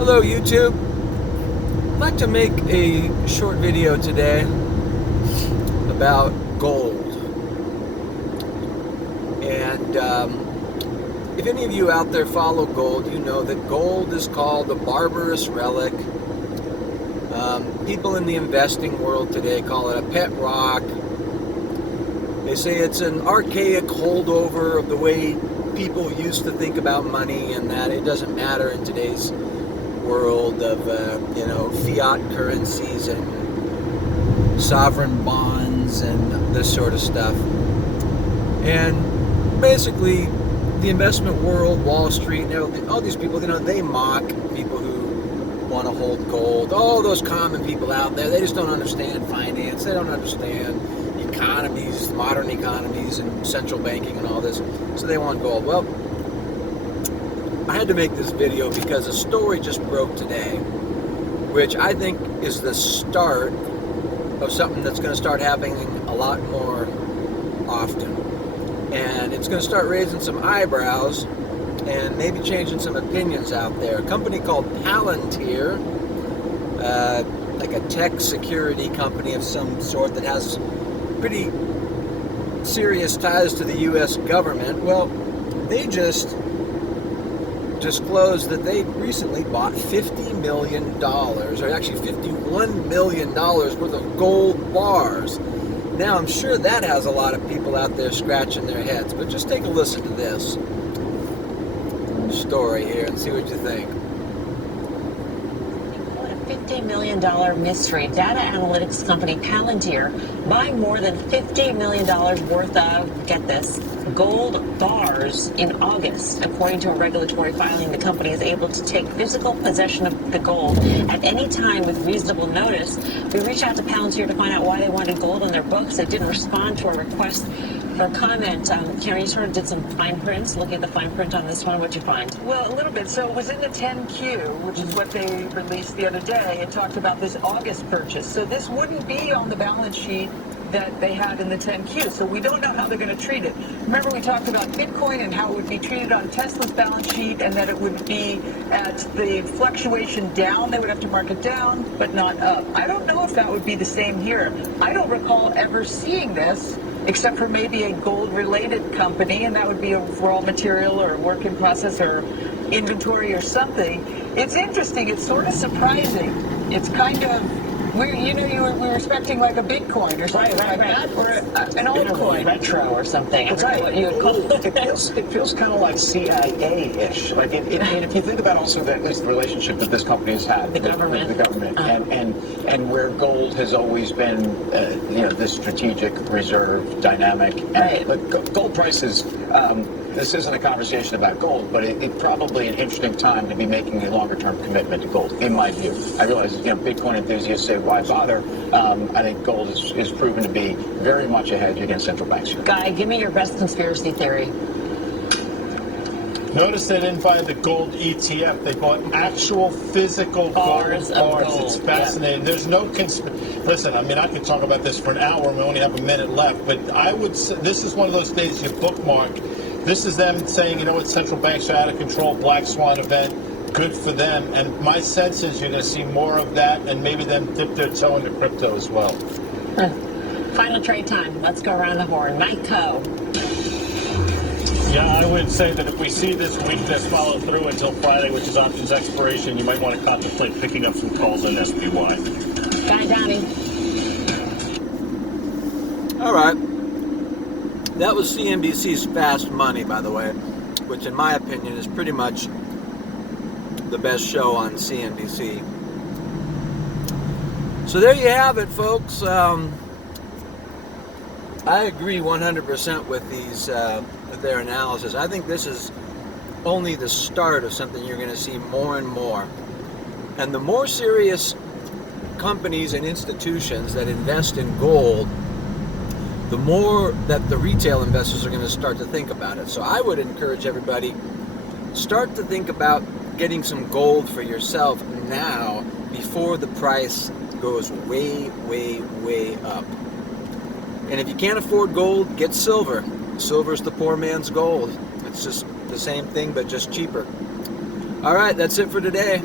Hello YouTube. I'd like to make a short video today about gold. And if any of you out there follow gold, you know that gold is called a barbarous relic. People in the investing world today call it a pet rock. They say it's an archaic holdover of the way people used to think about money, and that it doesn't matter in today's world of fiat currencies and sovereign bonds and this sort of stuff. And basically the investment world, Wall Street, all these people, they mock people who want to hold gold. All those common people out there, they just don't understand finance. They don't understand economies, modern economies, and central banking and all this. So they want gold. Well, I had to make this video because a story just broke today, which I think is the start of something that's going to start happening a lot more often. And it's going to start raising some eyebrows and maybe changing some opinions out there. A company called Palantir, like a tech security company of some sort that has pretty serious ties to the U.S. government. Well, they just disclosed that they recently bought $50 million, or actually $51 million worth of gold bars. Now, I'm sure that has a lot of people out there scratching their heads, but just take a listen to this story here and see what you think. $50 million mystery. Data analytics company Palantir buying more than $50 million worth of, get this, gold bars in August. According to a regulatory filing, the company is able to take physical possession of the gold at any time with reasonable notice. We reached out to Palantir to find out why they wanted gold on their books. They didn't respond to a request for comment. Karen, you sort of did some fine prints, looking at the fine print on this one. What'd you find? Well, a little bit. So it was in the 10Q, which is what they released the other day. It talked about this August purchase. So this wouldn't be on the balance sheet that they had in the 10Q. So we don't know how they're going to treat it. Remember, we talked about Bitcoin and how it would be treated on Tesla's balance sheet, and that it would be at the fluctuation down. They would have to mark it down, but not up. I don't know if that would be the same here. I don't recall ever seeing this, except for maybe a gold-related company, and that would be a raw material or a work in process or inventory or something. It's interesting. It's sort of surprising. It's kind of, we were expecting like a Bitcoin or something like that, or an altcoin. Retro or something. It's I forget what you would call it. It feels kind of like CIA-ish. Like, and if you think about also the relationship that this company has had with the government, and where gold has always been, this strategic reserve dynamic. Right. But gold prices. This isn't a conversation about gold, but it's probably an interesting time to be making a longer-term commitment to gold, in my view. I realize, Bitcoin enthusiasts say, why bother? I think gold is proven to be very much a hedge against central banks. Guy, give me your best conspiracy theory. Notice they didn't buy the gold ETF. They bought actual physical Bars gold of bars. gold. It's fascinating. There's no Listen, I could talk about this for an hour. We only have a minute left. But I would say this is one of those days you bookmark. This is them saying, central banks are out of control, black swan event, good for them. And my sense is you're going to see more of that, and maybe them dip their toe into crypto as well. Final trade time. Let's go around the horn. Mike Coe. Yeah, I would say that if we see this weakness follow through until Friday, which is options expiration, you might want to contemplate picking up some calls in SPY. Guy Donnie. All right. That was CNBC's Fast Money, by the way, which in my opinion is pretty much the best show on CNBC. So there you have it, folks. I agree 100% with their analysis. I think this is only the start of something you're going to see more and more. And the more serious companies and institutions that invest in gold, the more that the retail investors are going to start to think about it. So I would encourage everybody, start to think about getting some gold for yourself now before the price goes way, way, way up. And if you can't afford gold, get silver. Silver's the poor man's gold. It's just the same thing, but just cheaper. All right, that's it for today.